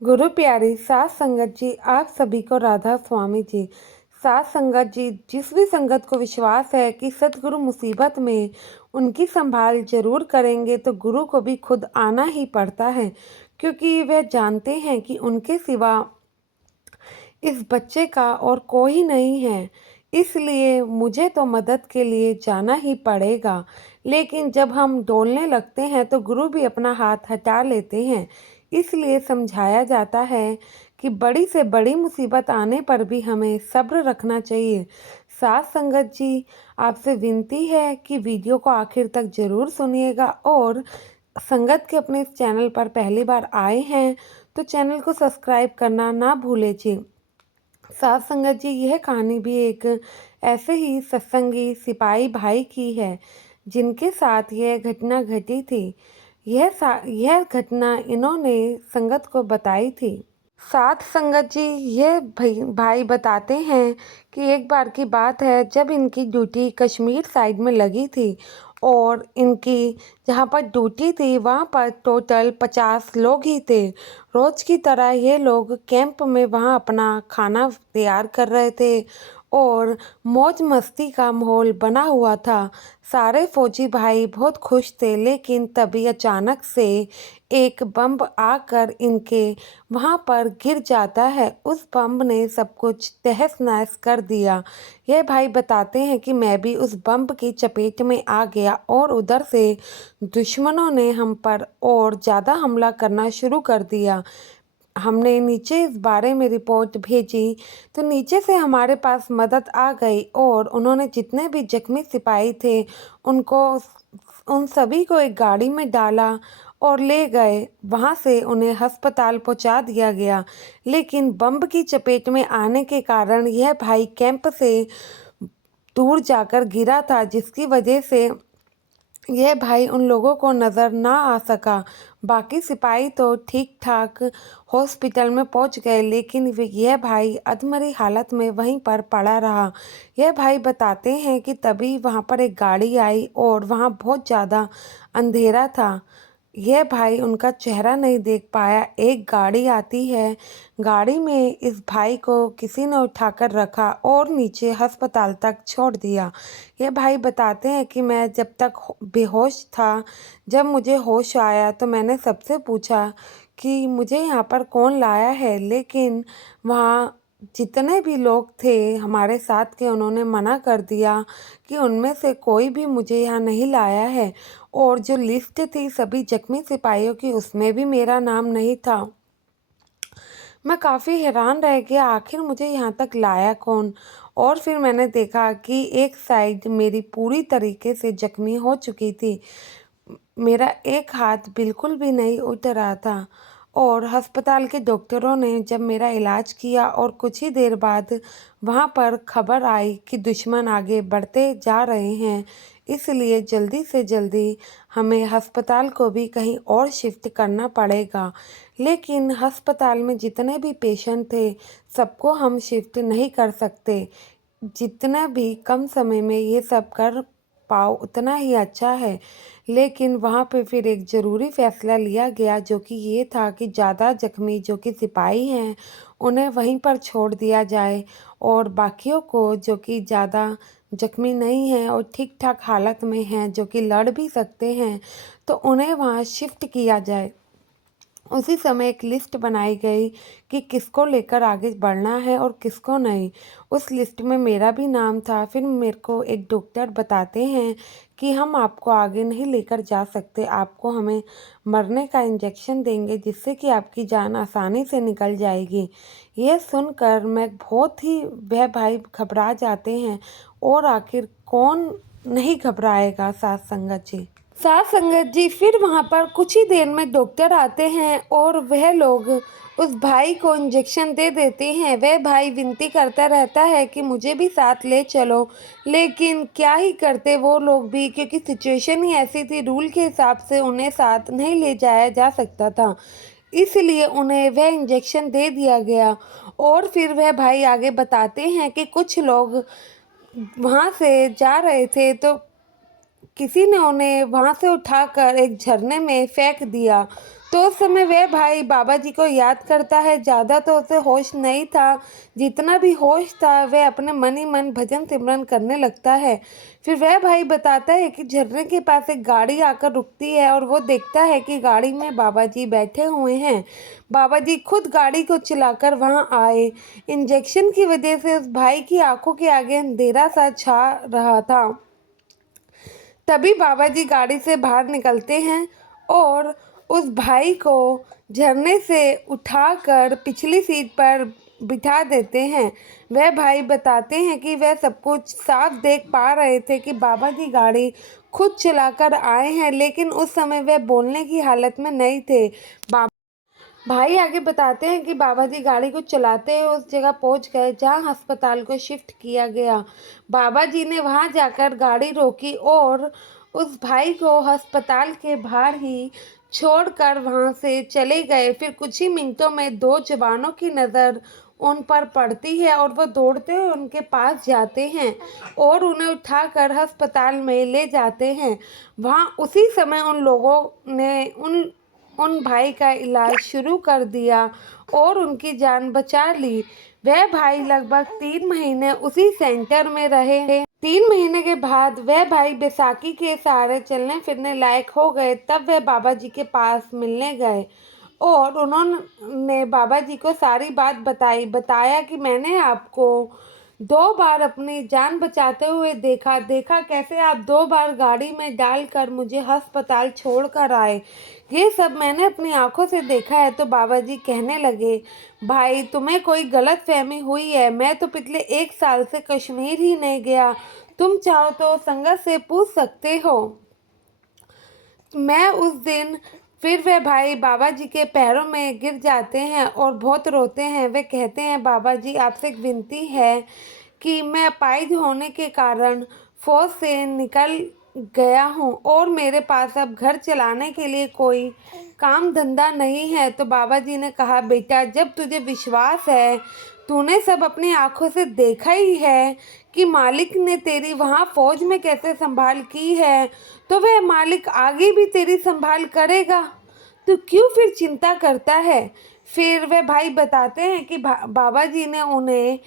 गुरु प्यारी साध संगत जी, आप सभी को राधा स्वामी जी। साध संगत जी, जिस भी संगत को विश्वास है कि सतगुरु मुसीबत में उनकी संभाल जरूर करेंगे, तो गुरु को भी खुद आना ही पड़ता है, क्योंकि वह जानते हैं कि उनके सिवा इस बच्चे का और कोई नहीं है। इसलिए मुझे तो मदद के लिए जाना ही पड़ेगा। लेकिन जब हम डोलने लगते हैं तो गुरु भी अपना हाथ हटा लेते हैं। इसलिए समझाया जाता है कि बड़ी से बड़ी मुसीबत आने पर भी हमें सब्र रखना चाहिए। साथ संगत जी, आपसे विनती है कि वीडियो को आखिर तक ज़रूर सुनिएगा, और संगत के अपने इस चैनल पर पहली बार आए हैं तो चैनल को सब्सक्राइब करना ना भूलें जी। साथ संगत जी, यह कहानी भी एक ऐसे ही सत्संगी सिपाही भाई की है जिनके साथ यह घटना घटी थी। यह घटना इन्होंने संगत को बताई थी। साथ संगत जी, यह भाई बताते हैं कि एक बार की बात है, जब इनकी ड्यूटी कश्मीर साइड में लगी थी, और इनकी जहाँ पर ड्यूटी थी वहाँ पर टोटल 50 लोग ही थे। रोज़ की तरह ये लोग कैंप में वहाँ अपना खाना तैयार कर रहे थे और मौज मस्ती का माहौल बना हुआ था। सारे फौजी भाई बहुत खुश थे, लेकिन तभी अचानक से एक बम आकर इनके वहाँ पर गिर जाता है। उस बम ने सब कुछ तहस नहस कर दिया। यह भाई बताते हैं कि मैं भी उस बम की चपेट में आ गया, और उधर से दुश्मनों ने हम पर और ज़्यादा हमला करना शुरू कर दिया। हमने नीचे इस बारे में रिपोर्ट भेजी तो नीचे से हमारे पास मदद आ गई, और उन्होंने जितने भी जख्मी सिपाही थे उनको उन सभी को एक गाड़ी में डाला और ले गए। वहाँ से उन्हें अस्पताल पहुँचा दिया गया। लेकिन बम की चपेट में आने के कारण यह भाई कैंप से दूर जाकर गिरा था, जिसकी वजह से यह भाई उन लोगों को नज़र ना आ सका। बाकी सिपाही तो ठीक ठाक हॉस्पिटल में पहुंच गए, लेकिन यह भाई अधमरी हालत में वहीं पर पड़ा रहा। यह भाई बताते हैं कि तभी वहां पर एक गाड़ी आई और वहां बहुत ज़्यादा अंधेरा था। यह भाई उनका चेहरा नहीं देख पाया। एक गाड़ी आती है, गाड़ी में इस भाई को किसी ने उठाकर रखा और नीचे अस्पताल तक छोड़ दिया। यह भाई बताते हैं कि मैं जब तक बेहोश था, जब मुझे होश आया तो मैंने सबसे पूछा कि मुझे यहाँ पर कौन लाया है, लेकिन वहाँ जितने भी लोग थे हमारे साथ के, उन्होंने मना कर दिया कि उनमें से कोई भी मुझे यहाँ नहीं लाया है। और जो लिस्ट थी सभी जख्मी सिपाहियों की, उसमें भी मेरा नाम नहीं था। मैं काफ़ी हैरान रह गया, आखिर मुझे यहाँ तक लाया कौन। और फिर मैंने देखा कि एक साइड मेरी पूरी तरीके से जख्मी हो चुकी थी। मेरा एक हाथ बिल्कुल भी नहीं उठ रहा था, और अस्पताल के डॉक्टरों ने जब मेरा इलाज किया और कुछ ही देर बाद वहाँ पर खबर आई कि दुश्मन आगे बढ़ते जा रहे हैं, इसलिए जल्दी से जल्दी हमें अस्पताल को भी कहीं और शिफ्ट करना पड़ेगा। लेकिन अस्पताल में जितने भी पेशेंट थे सबको हम शिफ्ट नहीं कर सकते। जितना भी कम समय में ये सब कर पाओ उतना ही अच्छा है। लेकिन वहाँ पे फिर एक ज़रूरी फ़ैसला लिया गया, जो कि ये था कि ज़्यादा ज़ख्मी जो कि सिपाही हैं उन्हें वहीं पर छोड़ दिया जाए, और बाकियों को जो कि ज़्यादा ज़ख्मी नहीं हैं और ठीक ठाक हालत में हैं, जो कि लड़ भी सकते हैं, तो उन्हें वहाँ शिफ्ट किया जाए। उसी समय एक लिस्ट बनाई गई कि किसको लेकर आगे बढ़ना है और किसको नहीं। उस लिस्ट में मेरा भी नाम था। फिर मेरे को एक डॉक्टर बताते हैं कि हम आपको आगे नहीं लेकर जा सकते, आपको हमें मरने का इंजेक्शन देंगे जिससे कि आपकी जान आसानी से निकल जाएगी। यह सुनकर मैं बहुत ही वह भाई घबरा जाते हैं, और आखिर कौन नहीं घबराएगा साथ संगत जी। साथ संगत जी, फिर वहाँ पर कुछ ही देर में डॉक्टर आते हैं और वह लोग उस भाई को इंजेक्शन दे देते हैं। वह भाई विनती करता रहता है कि मुझे भी साथ ले चलो, लेकिन क्या ही करते वो लोग भी, क्योंकि सिचुएशन ही ऐसी थी, रूल के हिसाब से उन्हें साथ नहीं ले जाया जा सकता था, इसलिए उन्हें वह इंजेक्शन दे दिया गया। और फिर वह भाई आगे बताते हैं कि कुछ लोग वहाँ से जा रहे थे तो किसी ने उन्हें वहाँ से उठाकर एक झरने में फेंक दिया। तो उस समय वह भाई बाबा जी को याद करता है। ज़्यादा तो उसे होश नहीं था, जितना भी होश था वह अपने मन ही मन भजन सिमरन करने लगता है। फिर वह भाई बताता है कि झरने के पास एक गाड़ी आकर रुकती है और वो देखता है कि गाड़ी में बाबा जी बैठे हुए हैं। बाबा जी खुद गाड़ी को चलाकर वहां आए। इंजेक्शन की वजह से उस भाई की आंखों के आगे अंधेरा सा छा रहा था। तभी बाबा जी गाड़ी से बाहर निकलते हैं और उस भाई को झरने से उठाकर पिछली सीट पर बिठा देते हैं। वह भाई बताते हैं कि वह सब कुछ साफ देख पा रहे थे कि बाबा जी गाड़ी खुद चलाकर आए हैं, लेकिन उस समय वह बोलने की हालत में नहीं थे। भाई आगे बताते हैं कि बाबा जी गाड़ी को चलाते हुए उस जगह पहुंच गए जहां अस्पताल को शिफ्ट किया गया। बाबा जी ने वहां जाकर गाड़ी रोकी और उस भाई को अस्पताल के बाहर ही छोड़कर वहां से चले गए। फिर कुछ ही मिनटों में दो जवानों की नज़र उन पर पड़ती है और वो दौड़ते हुए उनके पास जाते हैं और उन्हें उठाकर अस्पताल में ले जाते हैं। वहां उसी समय उन लोगों ने उन भाई का इलाज शुरू कर दिया और उनकी जान बचा ली। वह भाई लगभग 3 महीने उसी सेंटर में रहे। 3 महीने के बाद वह भाई बैसाखी के सहारे चलने फिरने लायक हो गए। तब वह बाबा जी के पास मिलने गए और उन्होंने बाबा जी को सारी बात बताया कि मैंने आपको 2 बार अपनी जान बचाते हुए देखा कैसे आप 2 बार गाड़ी में डालकर मुझे अस्पताल छोड़कर आए। ये सब मैंने अपनी आंखों से देखा है। तो बाबा जी कहने लगे, भाई तुम्हें कोई गलत फहमी हुई है। मैं तो पिछले 1 साल से कश्मीर ही नहीं गया। तुम चाहो तो संगत से पूछ सकते हो। मैं उस दिन फिर वे भाई बाबा जी के पैरों में गिर जाते हैं और बहुत रोते हैं। वे कहते हैं, बाबा जी आपसे एक विनती है कि मैं अपाहिज होने के कारण फौज से निकल गया हूँ और मेरे पास अब घर चलाने के लिए कोई काम धंधा नहीं है। तो बाबा जी ने कहा, बेटा जब तुझे विश्वास है, तूने सब अपनी आंखों से देखा ही है कि मालिक ने तेरी वहाँ फौज में कैसे संभाल की है, तो वह मालिक आगे भी तेरी संभाल करेगा। तो क्यों फिर चिंता करता है। फिर वे भाई बताते हैं कि बाबा जी ने उन्हें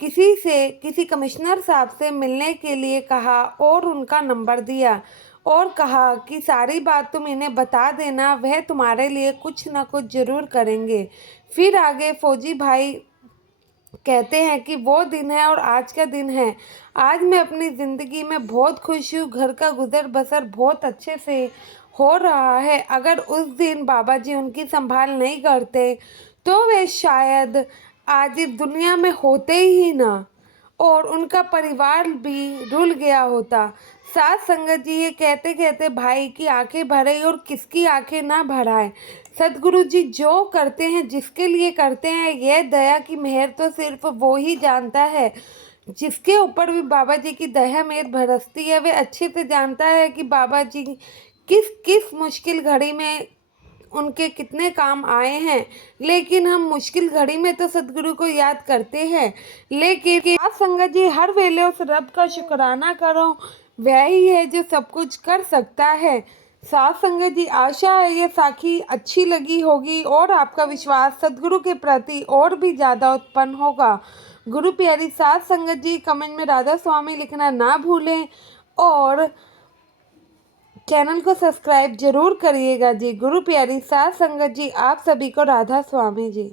किसी कमिश्नर साहब से मिलने के लिए कहा और उनका नंबर दिया और कहा कि सारी बात तुम इन्हें बता देना, वह तुम्हारे लिए कुछ ना कुछ ज़रूर करेंगे। फिर आगे फौजी भाई कहते हैं कि वो दिन है और आज का दिन है। आज मैं अपनी ज़िंदगी में बहुत खुश हूँ। घर का गुजर बसर बहुत अच्छे से हो रहा है। अगर उस दिन बाबा जी उनकी संभाल नहीं करते तो वे शायद आज इस दुनिया में होते ही ना और उनका परिवार भी रुल गया होता। साथ संगत जी ये कहते कहते भाई की आंखें भर आई और किसकी आंखें ना भराए। सदगुरु जी जो करते हैं जिसके लिए करते हैं, यह दया की मेहर तो सिर्फ वो ही जानता है। जिसके ऊपर भी बाबा जी की दया मेहर बरसती है, वे अच्छे से जानता है कि बाबा जी किस किस मुश्किल घड़ी में उनके कितने काम आए हैं। लेकिन हम मुश्किल घड़ी में तो सदगुरु को याद करते हैं, लेकिन आप संगत जी हर वेले उस रब का शुक्राना करो, वह ही है जो सब कुछ कर सकता है। साथ संगत जी आशा है ये साखी अच्छी लगी होगी और आपका विश्वास सदगुरु के प्रति और भी ज़्यादा उत्पन्न होगा। गुरु प्यारी साथ संगत जी कमेंट में राधा स्वामी लिखना ना भूलें और चैनल को सब्सक्राइब जरूर करिएगा जी। गुरु प्यारी साथ संगत जी आप सभी को राधा स्वामी जी।